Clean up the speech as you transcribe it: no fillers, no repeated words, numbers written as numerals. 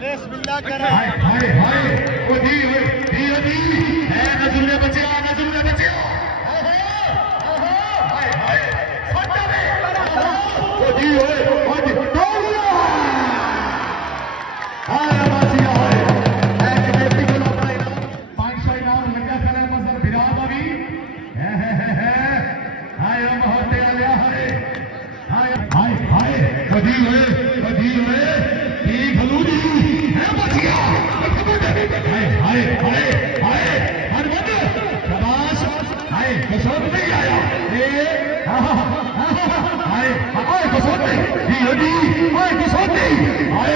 बिस्मिल्लाह कर हाय हाय हाय ओ दी है नजर ने बचिया ओहो हाय हाय फटा रे ओ दी हाय बचिया हाय एक व्यक्ति को अपना इनाम 500 इनाम लगा खड़ा मसर बिराद अभी है हाय मोहते आया हाय हाय हाय ओ दी ठीक हलूदी है बचिया हाय हाय हाय हाय हरमत शाबाश हाय कसौट नहीं आया ए हाय हाय कसौट नहीं दी हाय कसौट नहीं हाय